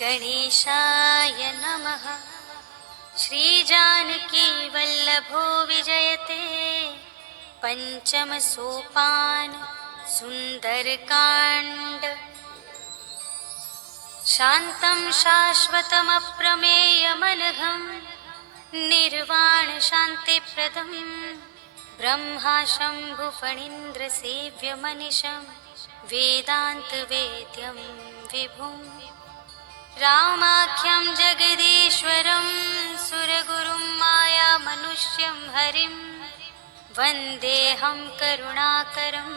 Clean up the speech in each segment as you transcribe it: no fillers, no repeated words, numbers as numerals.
गणेशाय नमः। श्रीजानकी वल्लभो विजयते पंचम सोपान सुंदरकांड। शांतं शाश्वतमप्रमेयमनघं निर्वाण शांतिप्रदं ब्रह्मा शम्भुफणीन्द्रसेव्यमनिशं वेदान्तवेद्यं विभुं रामाख्यं जगदीश्वरं सुरगुरुं मायामनुष्यं हरिं वन्देऽहं करुणाकरं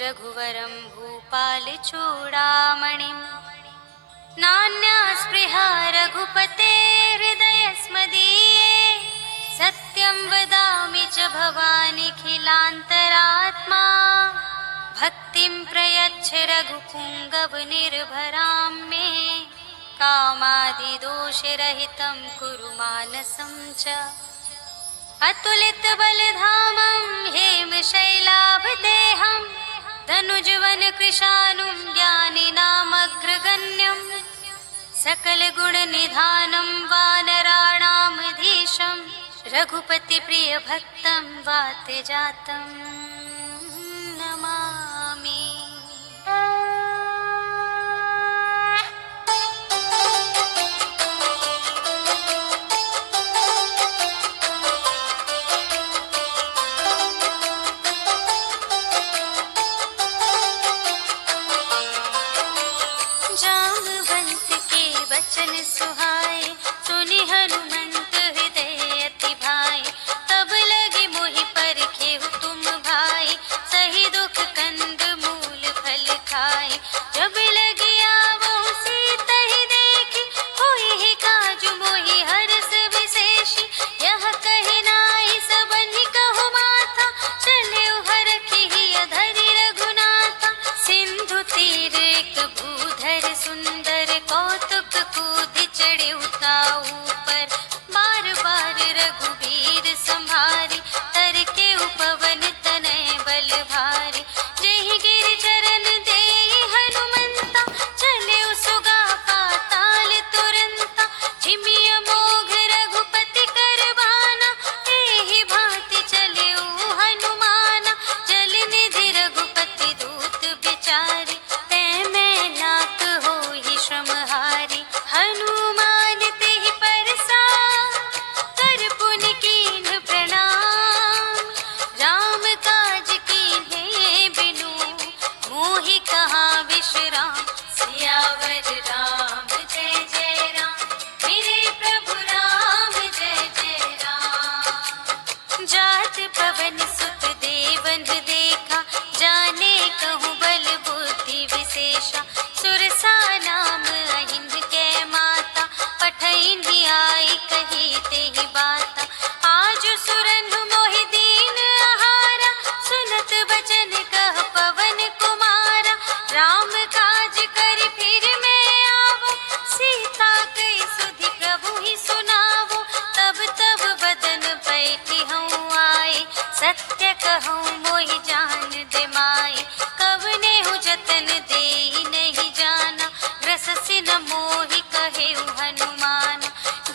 रघुवरं भूपालचूडामणिम्। नान्या स्पृहा रघुपते हृदयस्मदीये सत्यं वदामि च भवानिखिलान्तरात्मा। भक्तिं प्रयच्छ रघुपुङ्गवनिर्भरां मे कामादिदोषरहितं कुरु मानसं च। अतुलितबलधामं हेमशैलाभदेहं धनुजवनकृशानुं ज्ञानिनामग्रगण्यं सकलगुणनिधानं वानराणामधीशं रघुपतिप्रियभक्तं वातजातं नमामि। जामवंत के वचन सुहाए सुनि हनुमंत हृदय अति भाई। तब लगे मोहि परखेहु तुम भाई सही दुख कंद मूल फल खाए। जब लगे आवो सीत ही देखी होई ही काजु मोहि हरस विशेषी। यह कहे नाई सबनि कहु माथा चले हरखि ही अधरि रघुनाथा। सिंधु तीर एक भूधर सुंदर कौतुक कूदि चढ़े उताऊ पर। बार बार रघुबीर संभारी तर के उपवन तनय बल भारी। जेहि गिर चरण देहि हनुमंता चले सुगा पाताल तुरंता। जिमिय मोघ रघुपति कर बाना एहि भांति चले हनुमाना। जल निधि रघुपति दूत बिचारी तै मैं लाक होहि श्रमहारी। हनुमान तेहि परसा कर पुनि कीन्ह प्रणाम। राम काज कीन्हे बिनु मोहि कहाँ विश्राम। सियावर राम जय जय राम मेरे प्रभु राम जय जय राम। जात पवन सुत देवन देखा जाने कहूँ बल बुद्धि विशेषा। सुरसा नाम अहिन के माता पठैन आई कही तेहि बाता। आज सुरन मोहि दीन आहारा सुनत बचन कह पवन कुमारा। राम काज करि फिर मैं आवो सीता कई सुधि प्रभु ही सुनावो। तब तब बदन बैठी हूँ आए सत्य कहूँ मोहि जान दे माए। कवने हूँ जतन देहि नहीं जाना ग्रससि न मोहि कहेउ हनुमान।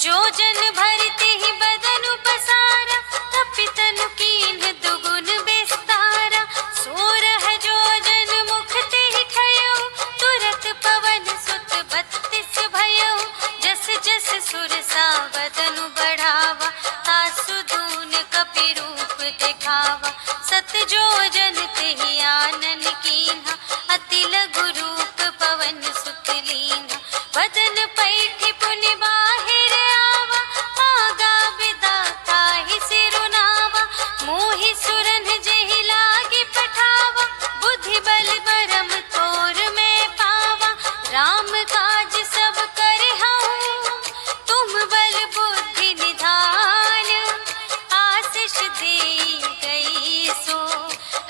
जो जन भरते ही बदन पसारा तपि तनु कीन्ह दुगुन विस्तारा। सोरह जो जन मुख तेहि ठयउ तुरत पवन सुत 32 भयउ। जस जस सुरसा बदनु बढ़ावा तासु दून कपि रूप दिखावा। सत जो जन तेहि आनन कीन्हा अति लघु रूप पवन सुत लीन्हा। बदन पैठि पुनि बाहिर आवा मागा विदाता ही सिरुनावा। मोहि सुरन जेहि लागी पठावा बुद्धि बल बरम तोर में पावा। राम काज सब करिहउँ तुम बल बुद्धि निधान। आशीष देई गई सो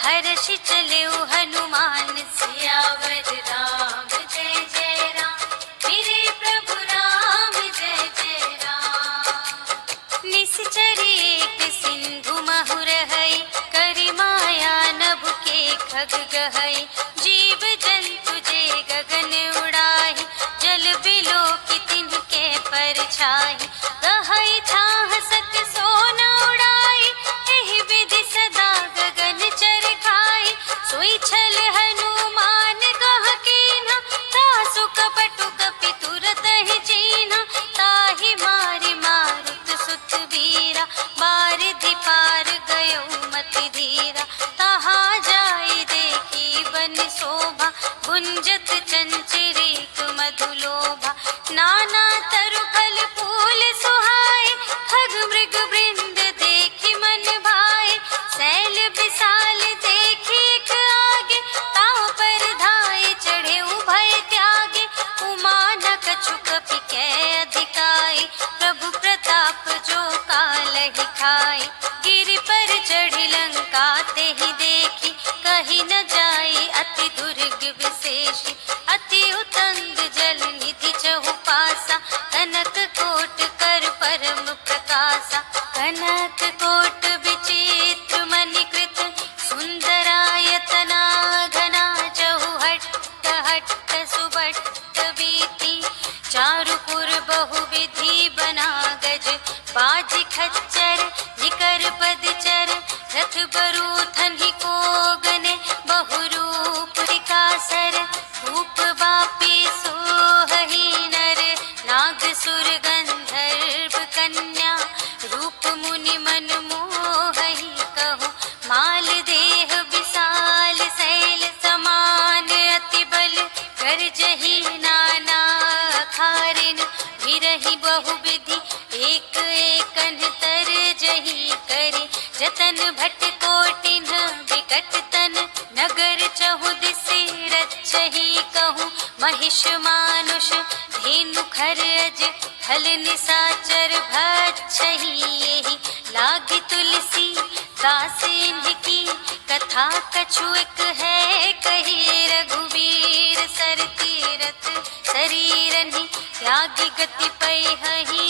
हर्षि चलेउ हनुमान। सियावर राम जय जय राम मेरे प्रभु राम जय जय राम। निश्चरी एक सिंधु महु रहई करि माया नभ के खग गहई। जीव जंतु जे गगन उड़ाई जल बिलो छाई गहई छाह सक सोन उड़ाई एहि विधि सदा गगन चर खाई सोई छल हनुमान गह कीन्हा तासु कपटु कपि तुरत ही चीन्हा ताहि मारि मारुत सुत वीरा बारिधि पार गयो मति धीरा तहाँ जाई देखी बन शोभा गुंजत चंचरीक मधुलोभा नाना तरु फल फूल सुहाए खग मृग वृंद देखी मन भाए सैल विशाल देखी एक आगे ताव पर धाये चढ़े उभय त्यागे उमा न कछु कपि कै अधिकाई प्रभु प्रताप जो कालहि खाई गिरि पर चढ़ी लंका तेहि देखी कही न जाई अति दुर्ग विशेषी अति उतंग जल निधि चहु पासा कनक कोट कर परम प्रकाशा कनक कोट विचित्र मणिकृत सुंदरायतना घना चहु हट्ट हट्ट सुबट्ट बीती चारुपुर बहुविधि बना गज बाज खच्चर निकर पदचर रथ बरूथन ही को गने बहुरूप विकासर रूप बापी सोहही नर नाग सुर गंधर्व कन्या रूप मुनि मन मोहही कहो माल देह विशाल शैल समान अति बल गर्जही नाना खारिन विरही बहुविधि एक एकन तर जही करे जतन भट कोटिन विकट तन नगर चहु दिसि रक्षहि कहूँ महिष मानुष धेनु खरज खल निसाचर भक्षहि एहि लागी तुलसी दास इनकी कथा कछु एक है कही रघुवीर सर तीरथ शरीरहि त्यागी गति पैहि